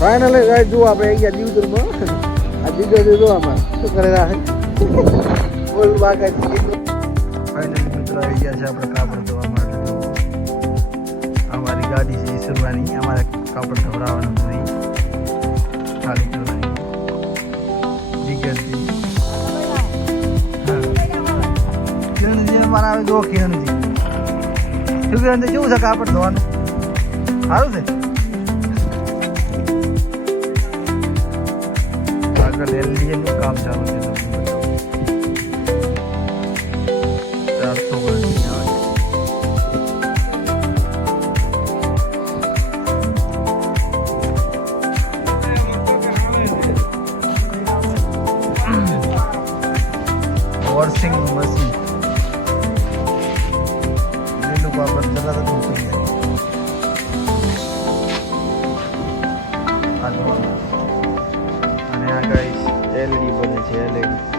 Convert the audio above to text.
Finally guys જો આપણે આવી ગયા દીવદરમાં આ દીકરો જો આમાં શું કરે રાહ બોલ બાકા ફાઇનલી મિત્રો આવી ગયા છે આપણે કાપડ ધોવા માટે અમારી ગાડી છે ઈશ્વરવાની અમારે કાપડ ધોવડાવવાનું છે ખાલી કરવાની દીકરજી હા કિરણજી અમારા આવે જો કિરણજી શું કિરણજી કેવું છે કાપડ ધોવાનું સારું છે આગળ એલડીએ નું કામ ચાલુ છે તમને બતાવું ચારસો વર્ષની આવે વોશિંગ મશીન લીલું કાપડ તરત જ ઉતરી જાય આ જો. અને આ ગાઈસ એલઈડી બને છે એલઈડી